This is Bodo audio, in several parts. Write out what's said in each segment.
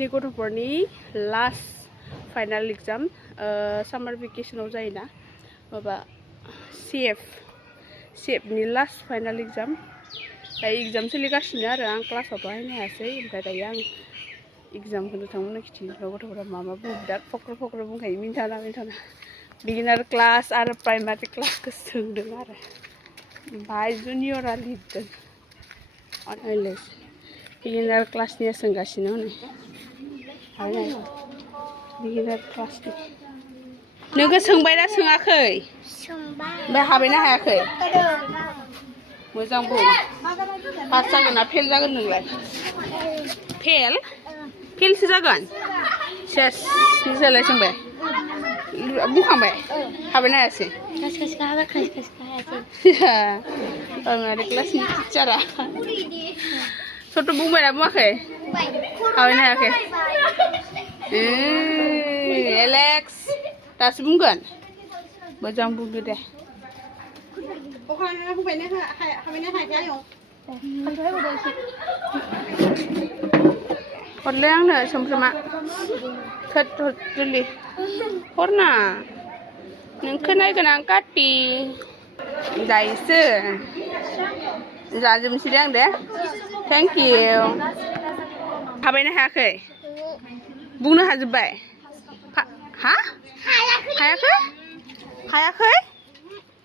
जोंनि गथ'फोरनि लास्ट फाइनाल एग्जाम सामार भेकेसनाव जायोना माबा CFनि लास्ट फाइनाल एग्जाम दायो एग्जाम सोलिगासिनो आरो आं क्लासाव बाहायनो हायासै ओमफ्राय दायो आं एग्जामखौ नोंथांमोननो खिन्थियो गथ'फोरा मा मा बुङो बिराद फक्र बुंखायो मिन्थाना बिगिनार क्लास आरो प्राइमारि क्लासखौ सोंदों आरो ओमफ्राय जुनियरा लिरदों बिगिनार क्लासनिया सोंगासिनो हनै बिगिनार क्लासनि नोङो सोंबायना सोङाखै ओमफ्राय हाबायना हायाखै मोजां बुं पास जागोन ना फेल जागोन नोंलाय फेलसो जागोन सेस निजालाय सोंबाय बुंखांबाय हाबायना हायासै प्राइमारि क्लासनि टिचारा सथ' बुंबायना बुङाखै हाबायना हायाखै एलेक्स दासो बुंगोन मोजां बुंदो दे हरलै आंनो सोमफ्रोमा जुलि हरना नोंखौ नायगोन आं काटि दायोसो जाजोबनोसै दे आं दे थेंक इउ हाबायना हायाखै बुंनो हाजोब्बाय हा हायाखै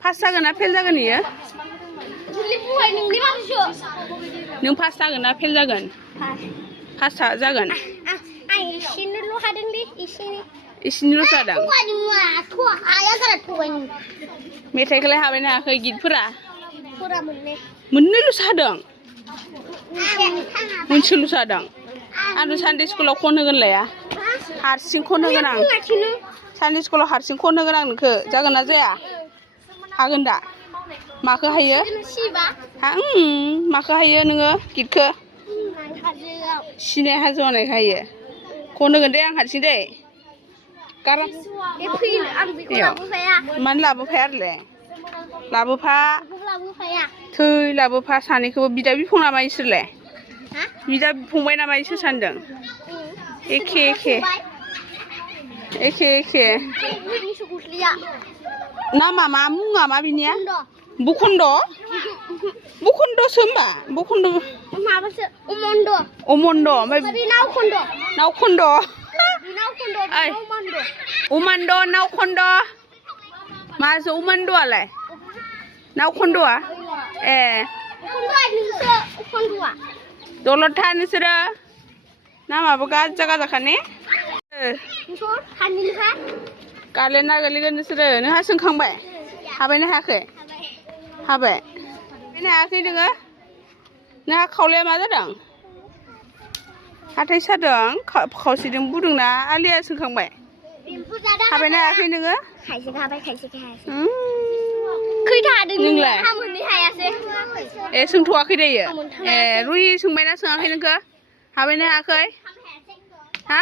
पास जागोन ना फेल जागोन इयो नों पास जागोन ना फेल जागोन पास जागोन इसेनिल' जादों मेथाइखौलाय हाबायना हायाखै गितफोरा मोननैल'सो हादों मोनसेल'सो हादों आंथ' सानडे स्कुलाव खन होगोन लाया हारसिं खन होगोन आं सानडे स्कुलाव हारसिं खन होगोन आं नोंखौ जागोन ना जाया हागोन दा माखौ हायो माखौ हायो नोङो गितखौ सिनाय हाजोआनाय हायो खन होगोन दे आं हारसिं दे मानो लाबोफाया आरोलाय लाबोफा थै लाबोफा सानैखौबो बिदा बिफं नामा इसोरलाय बिदा फंबाय नामा इसोर सानदों एखे नामा मा मुङा मा बिनिया बुखुन्दसो होमबा बुखुन्द अमन्द ओमफ्राय नावखन्द उमान्द नावखन्द मासो उमान्दआलाय नावखन्दआ ए दलद था नोंसोरो नामाबो गाजा ने गाले नागोलिगोन नोंसोरो नोंहा सोंखांबाय हाबायना हायाखै हाबायना हायाखै नोंहा खावलाया मा जादों हाथाय सादों खावसेजों बुदोंना आलिया सोंखांबाय हाबायना हायाखै नोङो नोंलाय ए सोंथ'वाखै दायो ए रुहि सोंबायना सोङाखै नोंखौ हाबायना हायाखै हा